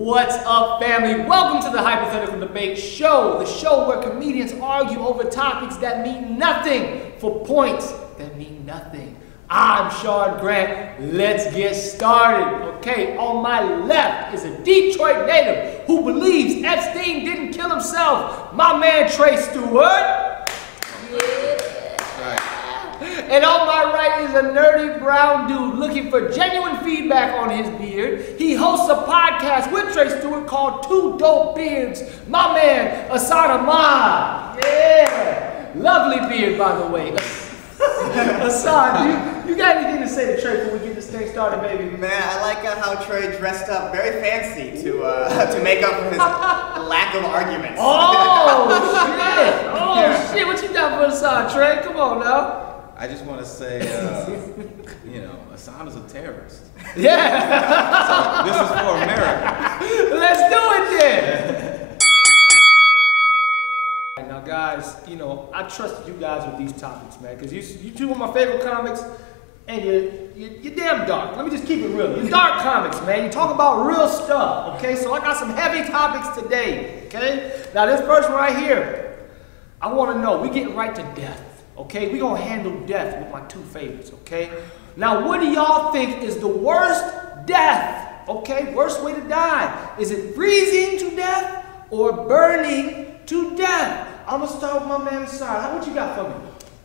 What's up, family? Welcome to the Hypothetical Debate show, the show where comedians argue over topics that mean nothing for points that mean nothing. I'm Sean Grant. Let's get started. Okay, on my left is a Detroit native who believes Epstein didn't kill himself, my man Trey Stewart. Yeah. And on my right is a nerdy brown dude looking for genuine feedback on his beard. He hosts a podcast with Trey Stewart called Two Dope Beards. My man, Ahsan Ahmad. Yeah. Lovely beard, by the way. Ehsan, you got anything to say to Trey before we get this thing started, baby? Man, I like how Trey dressed up very fancy to make up for his lack of arguments. Oh, shit. Oh, shit. What you got for Ehsan, Trey? Come on now. I just want to say, you know, Ahsan is a terrorist. Yeah. So this is for America. Let's do it then. Now, guys, you know, I trusted you guys with these topics, man, because you two are my favorite comics, and you're damn dark. Let me just keep it real. You're dark comics, man. You talk about real stuff, okay? So I got some heavy topics today, okay? Now, this first one right here, I want to know, we getting right to death. Okay, we're gonna handle death with my two favorites, okay? Now, what do y'all think is the worst death? Okay, worst way to die. Is it freezing to death or burning to death? I'm gonna start with my man Ahsan. What you got for me?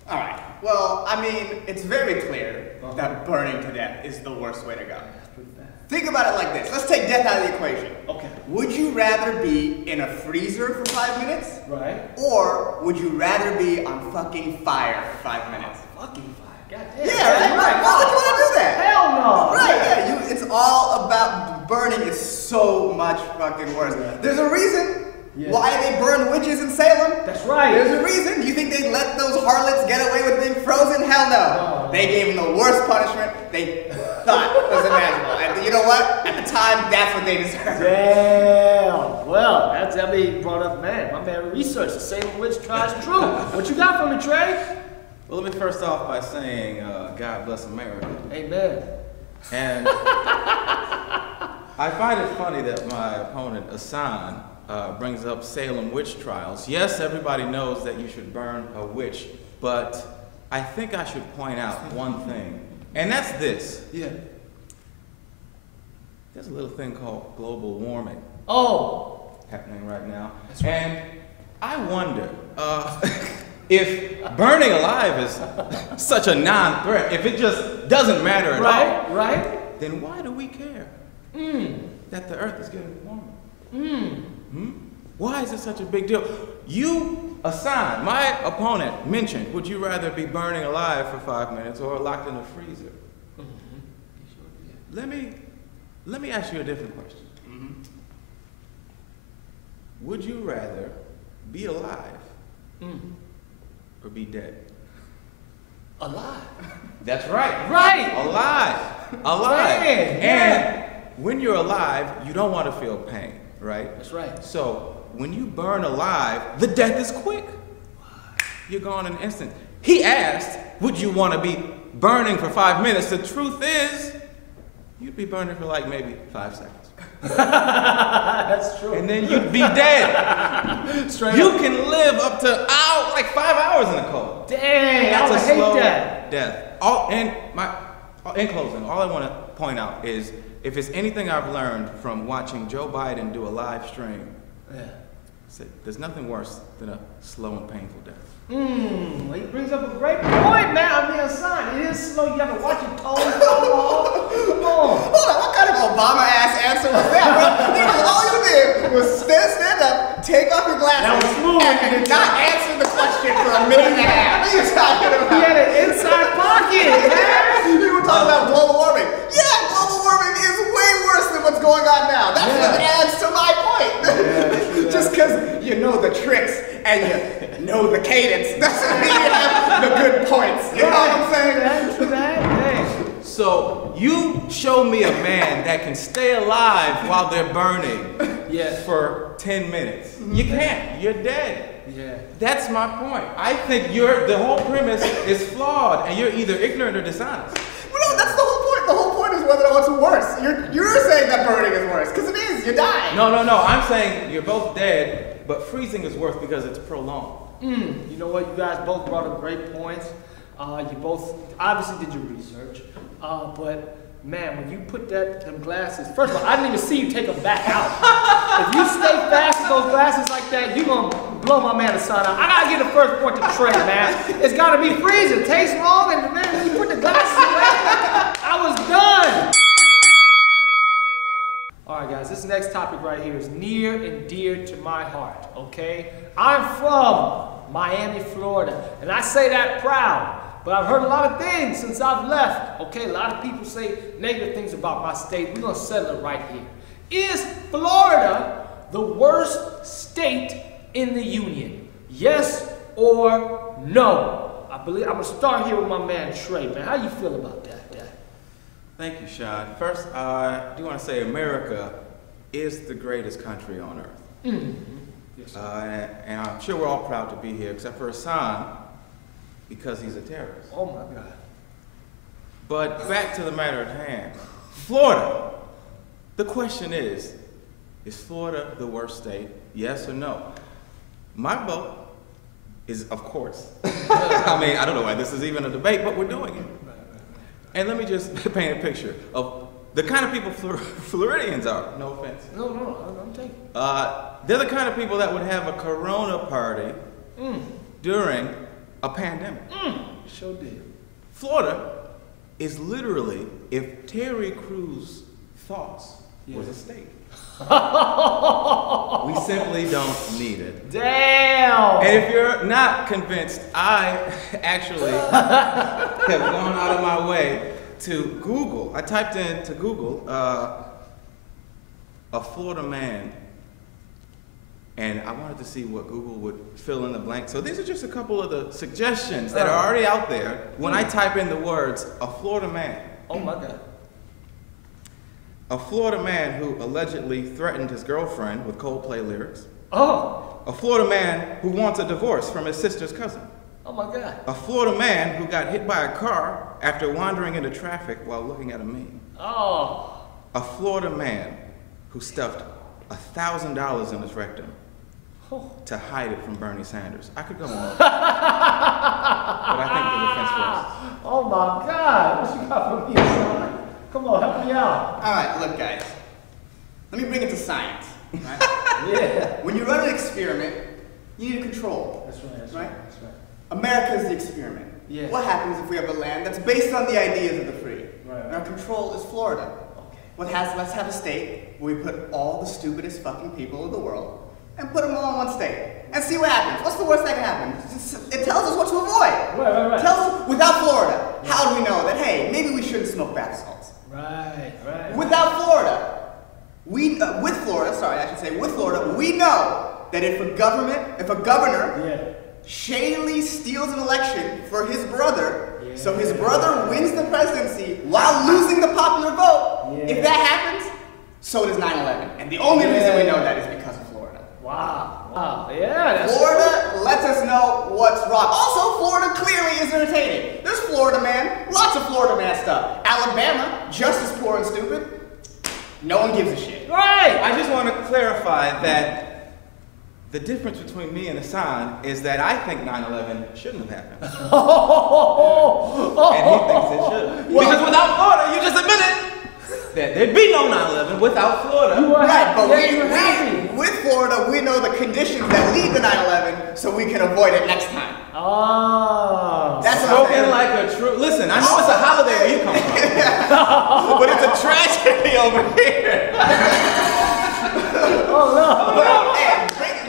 All right. Well, I mean, it's very clear that burning to death is the worst way to go. Think about it like this. Let's take death out of the equation. Okay. Would you rather be in a freezer for 5 minutes? Right. Or would you rather be on fucking fire for 5 minutes? Fucking fire. God damn. Yeah, right. Why would you want to do that? Hell no. Right, yeah. It's all about burning is so much fucking worse. There's a reason why they burn witches in Salem. That's right. There's a reason. Do you think they let those harlots get away with being frozen? Hell no. They gave them the worst punishment they thought was imaginable. And you know what? At the time, that's what they deserved. Damn. Well, that's brought up, man. My man researched the Salem witch trials true. What you got for me, Trey? Well, let me first off by saying, God bless America. Amen. And I find it funny that my opponent, Ehsan, brings up Salem witch trials. Yes, everybody knows that you should burn a witch, but I think I should point out one thing, and that's this. Yeah. There's a little thing called global warming. Oh. Happening right now. That's right. And I wonder if burning alive is such a non-threat, if it just doesn't matter at all. Right. Then why do we care that the earth is getting warmer? Why is it such a big deal? You, Ehsan, my opponent, mentioned, would you rather be burning alive for 5 minutes or locked in a freezer? Let me ask you a different question. Would you rather be alive or be dead? Alive. That's right. Right. Alive. Alive. Man, and when you're alive, you don't want to feel pain, right? That's right. So when you burn alive, the death is quick. You're gone in an instant. He asked, would you want to be burning for 5 minutes? The truth is, you'd be burning for like maybe 5 seconds. That's true. And then you'd be dead. Straight you up. can live up to like 5 hours in the cold. Dang, That's I a hate slow that. death. In closing, all I want to point out is, if it's anything I've learned from watching Joe Biden do a live stream, there's nothing worse than a slow and painful death. He brings up a great point, man. I mean, Ahsan, it is slow. You have to watch your toes fall off. Come on. Hold on, what kind of Obama-ass answer was that, bro? All you did was stand up, take off your glasses, That was smooth. and not answer the question for a minute and a half. What are you talking about? He had an inside pocket, man. You were talking about global warming. Yeah, global warming is way worse than what's going on now. That's what adds to my point. Just because you know the tricks and you know the cadence doesn't mean you have the good points. You know what I'm saying? That's that. So you show me a man that can stay alive while they're burning for 10 minutes. You can't. You're dead. Yeah. That's my point. I think the whole premise is flawed, and you're either ignorant or dishonest. Well, no, that's the whole point. The whole point is to whether or what's worse. You're saying that burning is worse, because it is. You're dying. No. I'm saying you're both dead, but freezing is worse because it's prolonged. You know what? You guys both brought up great points. You both obviously did your research, but man, when you put them glasses, first of all, I didn't even see you take them back out. If you stay fast with those glasses like that, you're gonna blow my man Ehsan out. I gotta give the first point to Trey, man. It's gotta be freezing. Tastes wrong, and then when you put the glasses away, I was done. All right, guys, this next topic right here is near and dear to my heart, okay? I'm from Miami, Florida, and I say that proud, but I've heard a lot of things since I've left, okay? A lot of people say negative things about my state. We're gonna settle it right here. Is Florida the worst state in the union? Yes or no? I'm gonna start here with my man Trey, man. How you feel about that? Thank you, Sean. First, I do want to say America is the greatest country on earth. Mm-hmm. Yes, and I'm sure we're all proud to be here, except for Ehsan, because he's a terrorist. Oh my God. But back to the matter at hand. Florida. The question is Florida the worst state? Yes or no? My vote is, of course. I mean, I don't know why this is even a debate, but we're doing it. And let me just paint a picture of the kind of people Floridians are. No offense. No, I'm taking it. They're the kind of people that would have a Corona party during a pandemic. Sure did. Florida is literally if Terry Crews' thoughts was a state. We simply don't need it. Damn! And if you're not convinced, I actually have gone out of my way to Google. I typed into Google a Florida man, and I wanted to see what Google would fill in the blank. So these are just a couple of the suggestions that are already out there when I type in the words, a Florida man. Oh my God. A Florida man who allegedly threatened his girlfriend with Coldplay lyrics. Oh. A Florida man who wants a divorce from his sister's cousin. Oh my God. A Florida man who got hit by a car after wandering into traffic while looking at a meme. Oh. A Florida man who stuffed $1,000 in his rectum to hide it from Bernie Sanders. I could go on. But I think the defense was. Oh my God. What you got for me, Ehsan? Come on, help me out. All right, look, guys. Let me bring it to science. Right? Yeah. When you run an experiment, you need control. That's right. That's right. That's right. America is the experiment. Yeah. What happens if we have a land that's based on the ideas of the free? Right. And our control is Florida. Okay. Let's have a state where we put all the stupidest fucking people in the world and put them all in one state and see what happens. What's the worst that can happen? It tells us what to avoid. Right. It tells us, without Florida, how do we know that, hey, maybe we shouldn't smoke bath salts? Right. Without Florida, with Florida, we know that if a governor shadily steals an election for his brother, so his brother wins the presidency while losing the popular vote, if that happens, so does 9/11. And the only reason we know that is because of Florida. Wow. Yeah. Florida lets us know what's wrong. Also, Florida clearly is entertaining. There's Florida man, lots of Florida man stuff. Alabama, just as poor and stupid. No one gives a shit. Right. I just want to clarify that the difference between me and Ehsan is that I think 9/11 shouldn't have happened. And he thinks it should. Because without Florida, you just admitted that there'd be no 9/11 without Florida. Right, but with Florida, we know the conditions that lead to 9/11, so we can avoid it next time. Oh. That's spoken like a true. Listen, I know it's a holiday where you come from, but it's a tragedy over here. Oh no. Hey,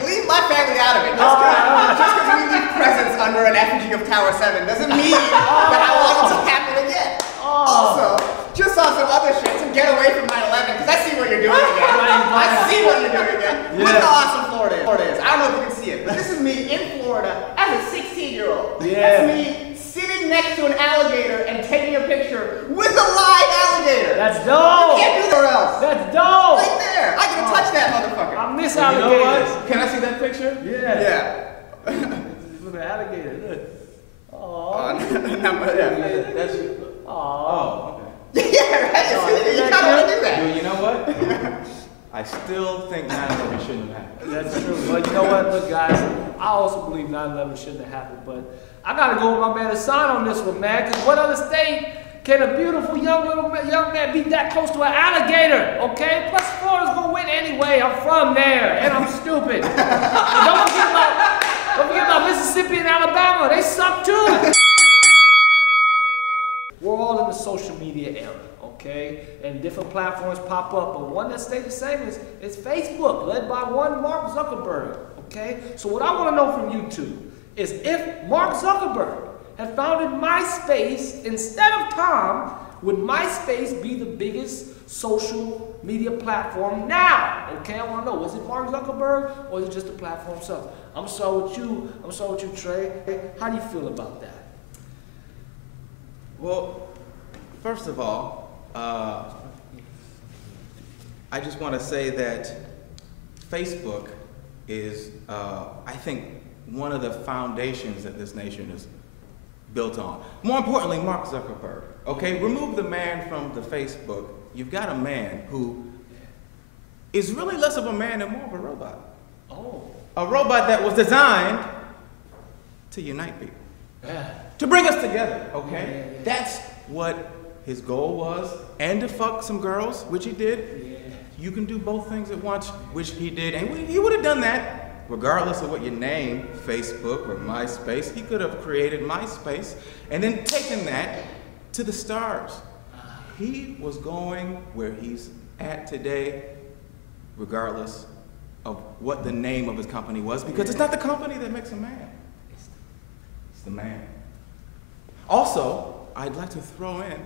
leave my family out of it. Just because we leave presents under an effigy of Tower 7 doesn't mean that I want it to happen again. Also, just on some other shit to get away from 9/11, because I see what you're doing again. I see what you're doing again. Look how awesome Florida is. I don't know if you can see it, but this is me in Florida as a 16-year-old. That's me sitting next to an alligator and taking a picture with a live alligator. That's dope. You can't do that else. That's dope. Right there. I can touch that motherfucker. I miss Well, alligators. you know what? Can I see that picture? Yeah. Look at alligator. Look. Oh. That's you. Oh. Okay. Yeah, right. You kind of want to do that. You know what? I still think 9/11 shouldn't have happened. That's true. But you know what? Look, guys, I also believe 9/11 shouldn't have happened. But I got to go with my man Ehsan on this one, man. Because what other state can a beautiful young man be that close to an alligator? Okay? Plus, Florida's going to win anyway. I'm from there, and I'm stupid. And don't forget about Mississippi and Alabama. They suck too. We're all in the social media era, okay? And different platforms pop up, but one that stays the same is Facebook, led by one Mark Zuckerberg, okay? So what I want to know from you two is if Mark Zuckerberg had founded MySpace instead of Tom, would MySpace be the biggest social media platform now? Okay, I want to know, is it Mark Zuckerberg or is it just the platform itself? I'm sorry with you, Trey. How do you feel about that? Well, first of all, I just want to say that Facebook is, I think, one of the foundations that this nation is built on. More importantly, Mark Zuckerberg. Okay, remove the man from the Facebook. You've got a man who is really less of a man and more of a robot. Oh. A robot that was designed to unite people. Yeah. To bring us together, okay? Yeah. That's what his goal was. And to fuck some girls, which he did. Yeah. You can do both things at once, which he did. And he would have done that regardless of what you name, Facebook or MySpace. He could have created MySpace and then taken that to the stars. He was going where he's at today, regardless of what the name of his company was, because it's not the company that makes a man. It's the man. Also, I'd like to throw in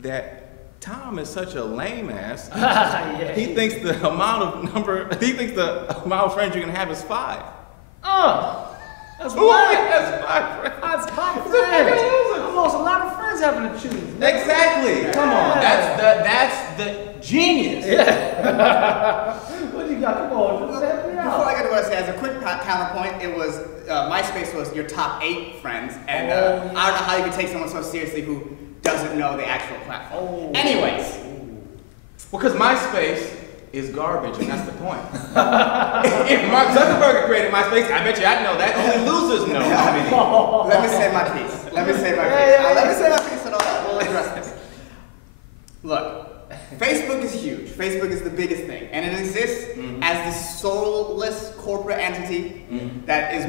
that Tom is such a lame ass. Yeah. He thinks the amount of friends you can have is 5. That's Who why. has 5 friends? That's 5 friends. I lost a lot of friends having to choose. Exactly. Yeah. Come on. That's the genius. Yeah. What do you got? Come on. Just help me out. Before I get to what I say, as a quick counterpoint, it was MySpace was your top 8 friends, and I don't know how you can take someone so seriously who doesn't know the actual platform. Anyways, Because MySpace is garbage, and that's the point. If Mark Zuckerberg created MySpace, I bet you I'd know that. Only losers know. let me say my piece. Let me say my piece and all that. We'll address this. Look, Facebook is huge. Facebook is the biggest thing. And it exists as this soulless corporate entity that is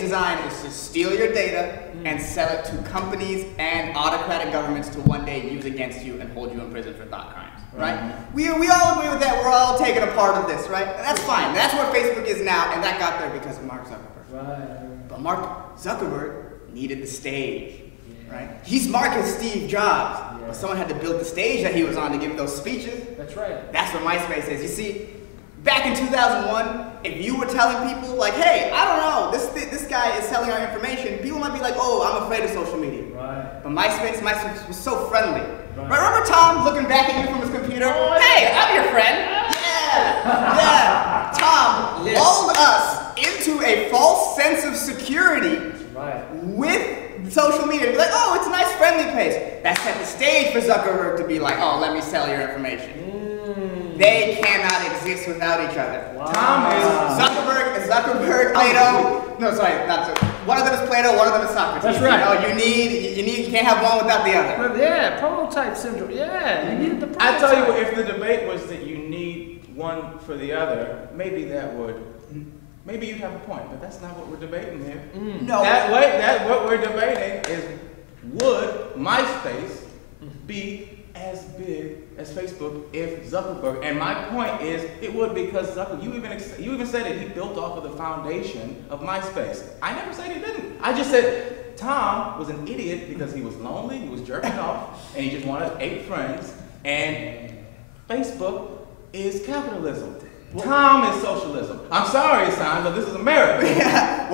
designed to steal your data and sell it to companies and autocratic governments to one day use against you and hold you in prison for thought crimes. Right? We all agree with that. We're all taking a part of this, right? And that's fine. That's where Facebook is now, and that got there because of Mark Zuckerberg. Right. But Mark Zuckerberg needed the stage, right? He's Mark and Steve Jobs, but someone had to build the stage that he was on to give those speeches. That's right. That's what MySpace is. You see, back in 2001, if you were telling people, like, hey, I don't know, this guy is selling our information, people might be like, oh, I'm afraid of social media. Right. But MySpace was so friendly. Right. Remember Tom looking back at you from his computer? Hey, I'm your friend. Yeah. Tom lulled us into a false sense of security with social media. Be like, oh, it's a nice friendly place. That set the stage for Zuckerberg to be like, oh, let me sell your information. They cannot exist without each other. Wow. Tom is Zuckerberg, Plato. No, sorry, not so. One of them is Plato, one of them is Socrates. That's right. You can't have one without the other. But yeah, prototype syndrome. Yeah, you need the prototype. I tell you what, if the debate was that you need one for the other, maybe you'd have a point, but that's not what we're debating here. No. That what we're debating is, would MySpace be as big as Facebook if Zuckerberg, and my point is it would, because Zuckerberg, you even said that he built off of the foundation of MySpace. I never said he didn't. I just said Tom was an idiot because he was lonely, he was jerking off, and he just wanted 8 friends, and Facebook is capitalism. Tom is socialism. I'm sorry, Ehsan, but this is America. Yeah,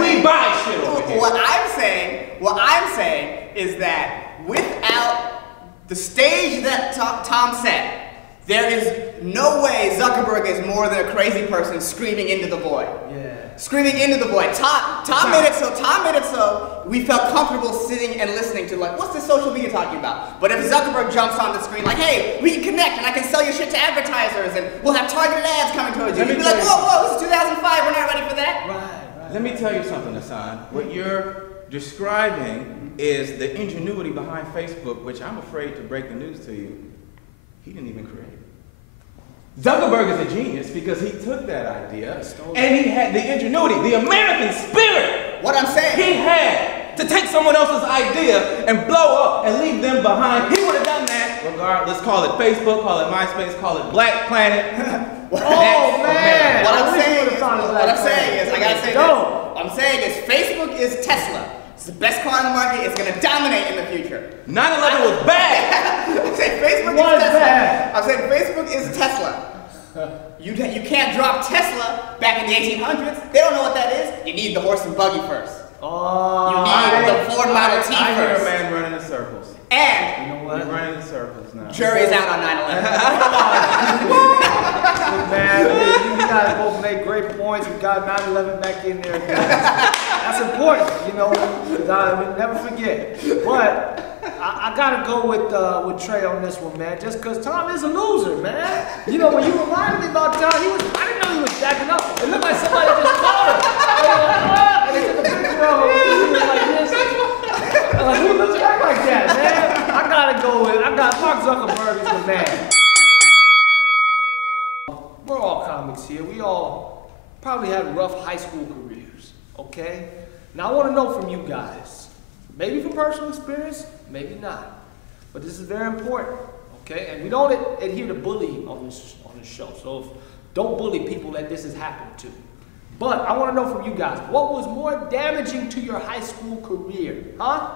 we buy shit over here. What I'm saying is that without the stage that Tom set, There is no way Zuckerberg is more than a crazy person screaming into the void. Yeah. Screaming into the void. Tom made it so we felt comfortable sitting and listening to, like, what's the social media talking about? But if Zuckerberg jumps on the screen like, hey, we can connect and I can sell your shit to advertisers and we'll have targeted ads coming towards you. You'd be like, whoa, this is 2005, we're not ready for that. Right. Let me tell you something, Ehsan. What you're describing is the ingenuity behind Facebook, which I'm afraid to break the news to you, he didn't even create. Zuckerberg is a genius because he took that idea and he had the ingenuity, the American spirit. What I'm saying. He had to take someone else's idea and blow up and leave them behind. He would have done that regardless. Call it Facebook, call it Myspace, call it Black Planet. Oh man! What I'm saying is, I gotta say this. What I'm saying is, Facebook is Tesla. It's the best car in the market. It's gonna dominate in the future. 9/11 was bad. I'm saying Facebook is Tesla. I'm saying Facebook is Tesla. You can't drop Tesla back in the 1800s. They don't know what that is. You need the horse and buggy first. Oh, you need the Ford Model T first. I hear a man running in circles. And you know what? You're running in circles now. Jury's out on 9/11. Man, you guys both made great points. We got 9/11 back in there. That's important, you know, because I will never forget. But I gotta go with Trey on this one, man. Just because Tom is a loser, man. You know, when you reminded me about Tom, I didn't know he was jacking up. It looked like somebody just caught him. And they took a picture of him. He was like this. Who looks back like that, man? I gotta go with. Mark Zuckerberg is the man. We're all comics here. We all probably had rough high school careers, okay? Now I want to know from you guys, maybe from personal experience, maybe not, but this is very important, okay? And we don't adhere to bullying on this show, so don't bully people that this has happened to. But I want to know from you guys, what was more damaging to your high school career, huh?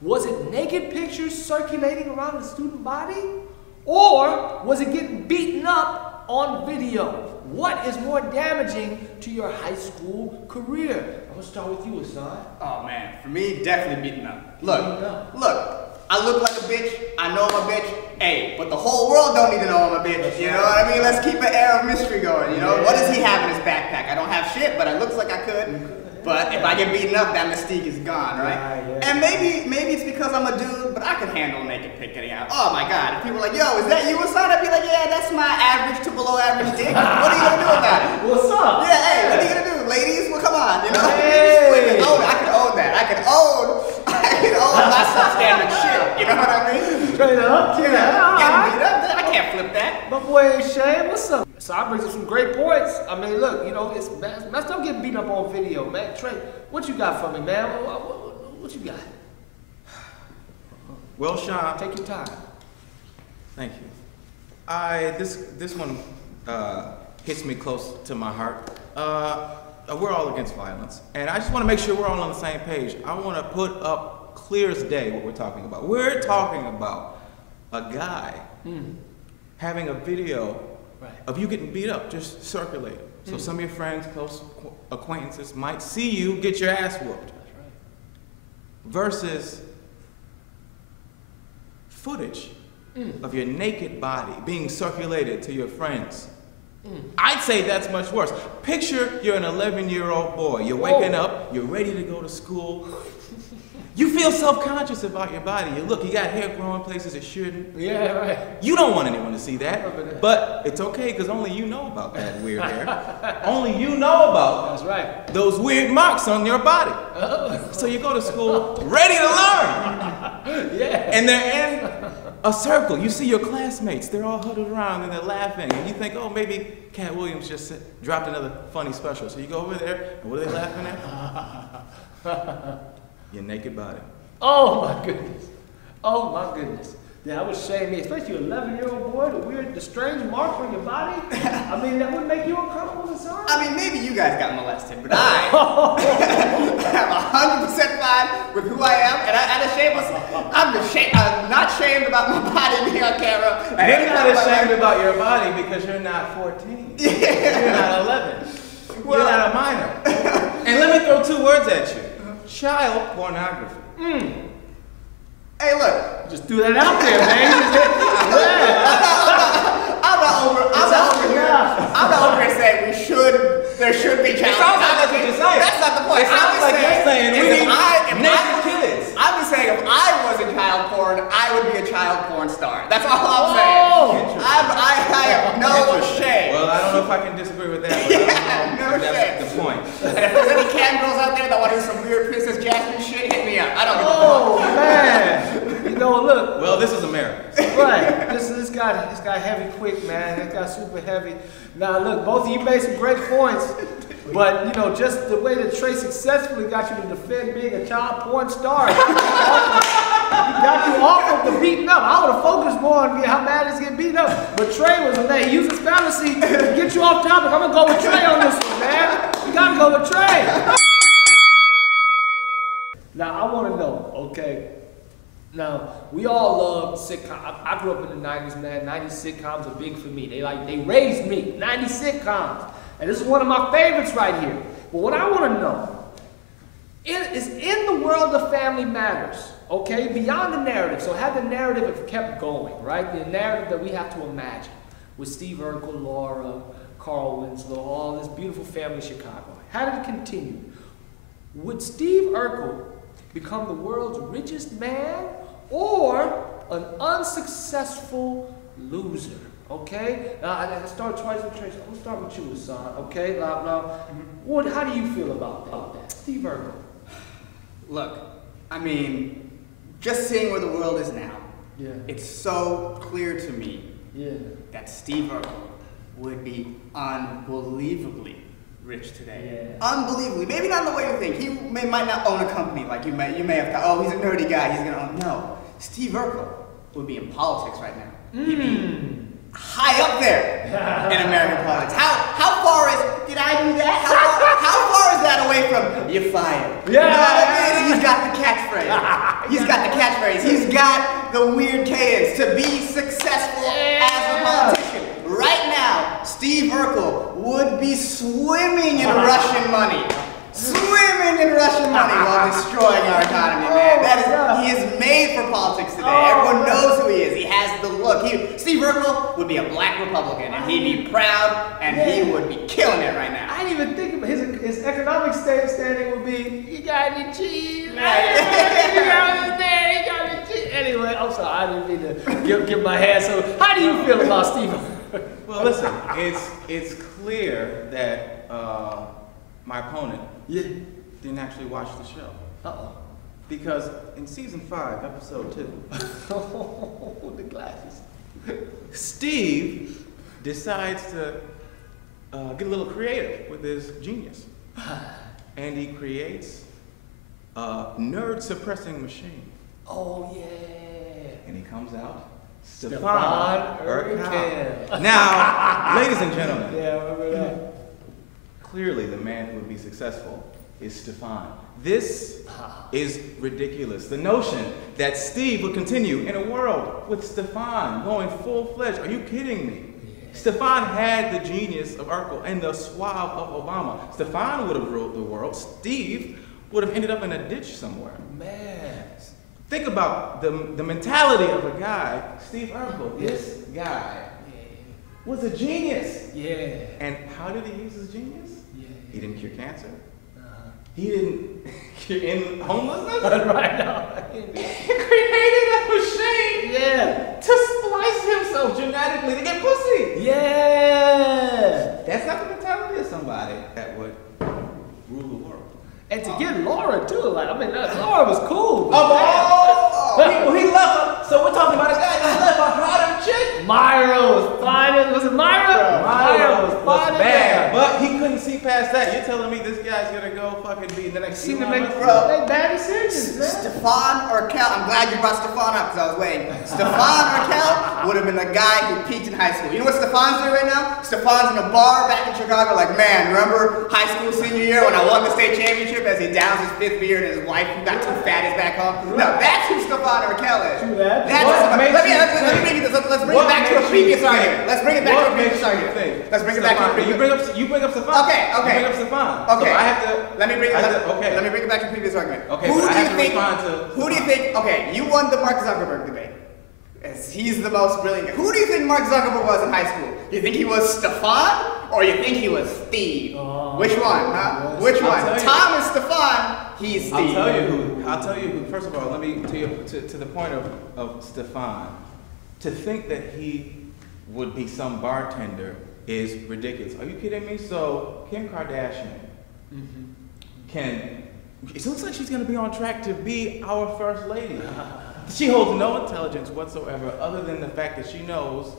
Was it naked pictures circulating around the student body? Or was it getting beaten up on video? What is more damaging to your high school career? I'm gonna start with you, Ehsan. Oh man, for me, definitely beaten up. Look, I look like a bitch, I know I'm a bitch, hey, but the whole world don't need to know I'm a bitch, you know what I mean? Let's keep an air of mystery going, you know? Yeah. What does he have in his backpack? I don't have shit, but it looks like I could. But if I get beaten up, that mystique is gone, right? Yeah. And maybe it's because I'm a dude, but I can handle naked pic getting out. Oh my God, if people are like, yo, is that you, Ehsan? I'd be like, yeah, that's my average to below average dick. What are you gonna do about it? What's up? Yeah, hey, what are you gonna do? Ladies, well, come on, you know? Hey. I can own that. I can own my substandard shit, you know what I mean? Straight up? Getting beat up, I can't flip that. My boy Shane, what's up? So I brings up some great points. I mean, look, you know, it's messed up getting beat up on video, man. Trey, what you got for me, man? What you got? Well, Sean, take your time. Thank you. This one hits me close to my heart. We're all against violence, and I just want to make sure we're all on the same page. I want to put up clear as day what we're talking about. We're talking about a guy having a video of you getting beat up, just circulating. So some of your friends, close acquaintances might see you get your ass whooped. That's right. Versus footage of your naked body being circulated to your friends. I'd say that's much worse. Picture you're an 11-year-old boy. You're waking up, you're ready to go to school. You feel self-conscious about your body. You got hair growing places it shouldn't. Yeah, right. You don't want anyone to see that, but it's okay because only you know about that weird hair. Only you know about those weird marks on your body. So you go to school ready to learn. Yeah. And they're in a circle. You see your classmates. They're all huddled around and they're laughing. And you think, oh, maybe Cat Williams just dropped another funny special. So you go over there, and what are they laughing at? Your naked body. Oh my goodness. Oh my goodness. Yeah, that would shame me, especially an 11-year-old boy, the strange marks on your body. I mean, that would make you uncomfortable and sorry. I mean, maybe you guys got molested, but I am 100% fine with who I am, and I'm not shamed about my body being on camera. You're not ashamed about your body because you're not 14. Yeah. You're not 11. You're not a minor. And let me throw two words at you. Child pornography. Hey, look. Just threw that out there, man. I'm not over here saying there should be child. It sounds like that's what you're saying. That's not the point. It sounds like you're saying we need naked kids. I'm just saying if I was in child porn, I would be a child porn star. That's all I'm saying. I have no shame. Well, I don't know if I can disagree with that, but no shame. That's the point. And if there's any cam girls out there that want to do some weird Princess Jasmine shit, hit me up. I don't give a fuck. Oh man, you know, look. Well, this is America. Right, this got heavy quick, man. It got super heavy. Now look, both of you made some great points, but you know, just the way that Trey successfully got you to defend being a child porn star, he got you off of the beating up. I would have focused more on how bad it's getting beaten up, but Trey was amazing. He used his fantasy to get you off topic. I'm gonna go with Trey on this one, man. You gotta go with Trey. Now I want to know, okay. Now, we all love sitcoms. I grew up in the 90s, man. 90s sitcoms are big for me. They raised me. 90s sitcoms. And this is one of my favorites right here. But what I want to know is in the world of Family Matters, okay, beyond the narrative. So have the narrative have kept going, right? The narrative that we have to imagine with Steve Urkel, Laura, Carl Winslow, all this beautiful family in Chicago. How did it continue? Would Steve Urkel become the world's richest man or an unsuccessful loser? Okay? I start twice with Tracy. I'm gonna start with you, Ehsan. Okay? How do you feel about that? Steve Urkel. Look, I mean, just seeing where the world is now, it's so clear to me that Steve Urkel would be unbelievably rich today. Unbelievably. Maybe not in the way you think. He might not own a company like you may have thought, oh, he's a nerdy guy, he's gonna own. No. Steve Urkel would be in politics right now. He'd be high up there in American politics. How far is, did I do that? How far is that away from, you're fired? Yeah. You know what I mean? He's got the catchphrase. He's got the catchphrase. He's got the weird cadence to be successful as a politician. Right now, Steve Urkel would be swimming in Russian money. Swimming in Russian money while destroying our economy, man. He is made for politics today. Everyone knows who he is. He has the look. Steve Urkel would be a black Republican, and he'd be proud, and he would be killing it right now. I didn't even think about his economic standing would be, you got any cheese? Anyway, I'm sorry, I didn't mean to give my hand. So, how do you feel about Steve Urkel? Well, listen, it's clear that my opponent didn't actually watch the show. Uh-oh. Because in season 5, episode 2, the glasses. Steve decides to get a little creative with his genius. And he creates a nerd-suppressing machine. Oh, yeah. And he comes out, Stefan Urkel. Now, ladies and gentlemen, remember that. Clearly the man who would be successful is Stefan. This is ridiculous. The notion that Steve would continue in a world with Stefan going full-fledged. Are you kidding me? Stefan had the genius of Urkel and the suave of Obama. Stefan would have ruled the world. Steve would have ended up in a ditch somewhere. Man. Think about the mentality of a guy, Steve Urkel. This guy was a genius. Yeah. And how did he use his genius? He didn't cure cancer. He didn't cure homelessness. Right now. He created a machine to splice himself genetically to get pussy. Yeah. That's not the mentality of somebody that would rule the world. And to get Laura too, like, I mean, Laura was cool. He left her. So we're talking about a guy that left a hotter chick. Myra was fine. Was it Myra? Myra was bad, but he couldn't see past that. You're telling me this guy's gonna go fucking be the next to make bad decisions, man. Stefan Urkel, I'm glad you brought Stefan up because I was waiting. Stefan Urkel would have been the guy who peaked in high school. You know what Stefan's doing right now? Stefan's in a bar back in Chicago like, man, remember high school senior year when I won the state championship as he downs his 5th beer and his wife who got too fat is back home? No, that's who Stefan Urkel is. Let's bring it back to a previous argument. Let's bring it back to a previous argument. Let's bring it back to a previous argument. You bring up Stefan. Okay. You bring up Stefan. Okay. So I have to. Let me bring it back to a previous argument. Okay. Who do you think? Okay, you won the Mark Zuckerberg debate. because he's the most brilliant. Who do you think Mark Zuckerberg was in high school? You think he was Stefan or you think he was Steve? Which one, huh? Which one? Tom is Stefan, he's Steve. I'll tell you who. First of all, let me tell you to the point of Stefan. To think that he would be some bartender is ridiculous. Are you kidding me? So Kim Kardashian it looks like she's going to be on track to be our first lady. She holds no intelligence whatsoever other than the fact that she knows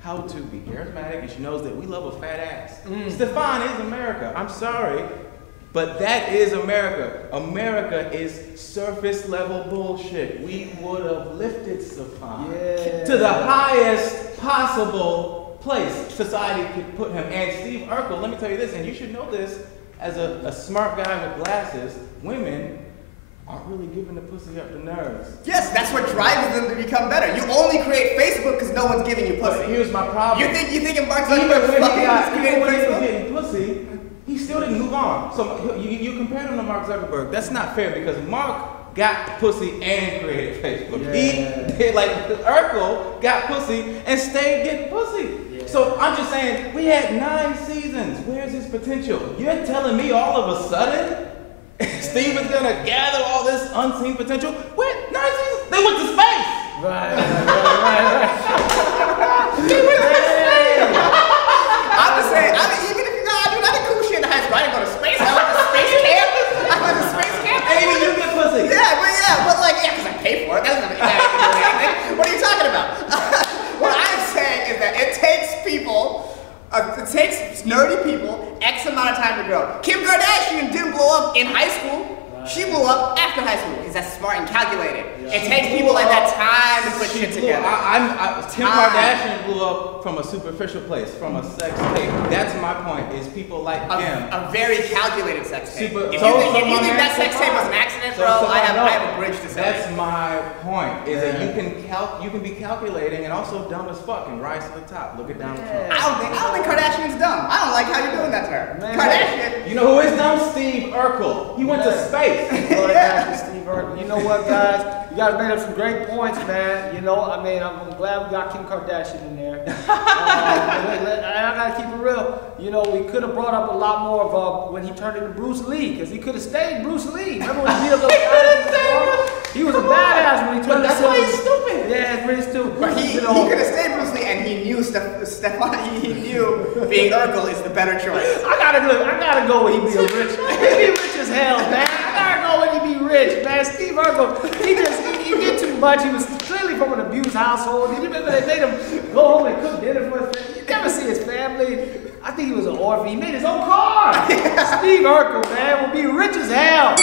how to be charismatic and she knows that we love a fat ass. Stefan is America. I'm sorry, but that is America. America is surface level bullshit. We would have lifted Stefan to the highest possible place society could put him. And Steve Urkel, let me tell you this, and you should know this as a smart guy with glasses, women aren't really giving the pussy up the nerves. Yes, that's what drives them to become better. You only create Facebook because no one's giving you pussy. But here's my problem. You think if Mark Zuckerberg even when he was getting pussy, he still didn't move on. So you compared him to Mark Zuckerberg. That's not fair because Mark got pussy and created Facebook. He did, like Urkel got pussy and stayed getting pussy. So I'm just saying, we had 9 seasons. Where's his potential? You're telling me all of a sudden Steve is gonna gather all this unseen potential? What? 9 seasons? They went to space! Right. They went to space! I'm just saying, even if you're not doing other cool shit in high school, I didn't go to space. I went to space camp. And even you get pussy. But like, because I pay for it. That doesn't have anything to do with anything. What are you talking about? What I'm saying is that it takes nerdy people X amount of time to grow. Kim Kardashian didn't blow up in high school. She blew up after high school because that's smart and calculated. It takes people like that time to put shit together. Kim Kardashian blew up from a superficial place, from a sex tape. That's my point, is people like him. A very calculated sex tape. If you think that sex tape was an accident, bro, I have a bridge to say. That's my point, is that you can be calculating and also dumb as fuck and rise to the top. Look at Donald Trump. I don't think Kardashian's dumb. I don't like how you're doing that to her. Kardashian. You know who is dumb? Steve Urkel. He went to space. Steve Urkel. You know what, guys? You guys made up some great points, man. You know, I mean, I'm glad we got Kim Kardashian in there. And I gotta keep it real. You know, we could have brought up a lot more of when he turned into Bruce Lee, because he could have stayed Bruce Lee. Remember when he beat up those guys? He was a badass when he turned into. That's why he's stupid. Yeah, it's really stupid. But he could have stayed Bruce Lee, and he knew Stefan. He knew being Urkel is the better choice. I gotta go when he be rich. He be rich as hell, man. I gotta go when he be rich, man. Steve Urkel, he did too much. He was clearly from an abused household. You remember they made him go home and cook dinner for his family? You never see his family. I think he was an orphan. He made his own car. Steve Urkel, man, will be rich as hell.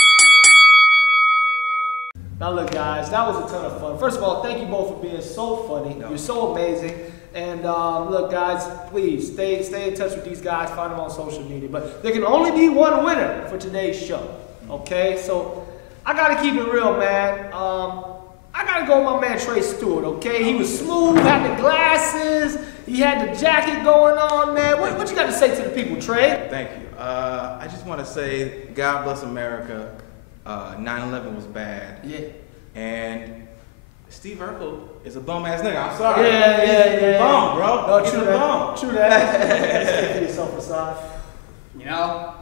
Now look, guys, that was a ton of fun. First of all, thank you both for being so funny. You're so amazing. And look, guys, please stay in touch with these guys. Find them on social media. But there can only be one winner for today's show. Okay, so I gotta keep it real, man. I gotta go with my man Trey Stewart. Okay, he was smooth, had the glasses, he had the jacket going on, man. What you got to say to the people, Trey? Thank you. I just want to say, God bless America. 9/11 was bad. Yeah. And Steve Urkel is a bum ass nigga. I'm sorry. Yeah. He's a bum, bro. No, He's true a that. bum. True that. Stick yourself aside. You know,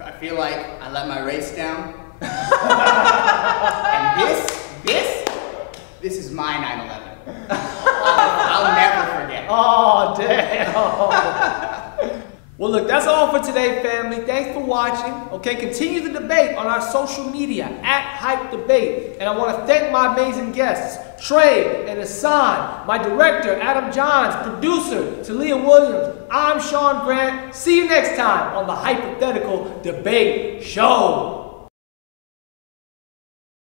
I feel like I let my race down. And this is my 9/11. I'll never forget. Oh, damn. Well, look, that's all for today, family. Thanks for watching. Okay, continue the debate on our social media @HypeDebate. And I want to thank my amazing guests, Trey and Ehsan, my director, Adam Johns, producer, Thalia Williams. I'm Sean Grant. See you next time on the Hypothetical Debate Show.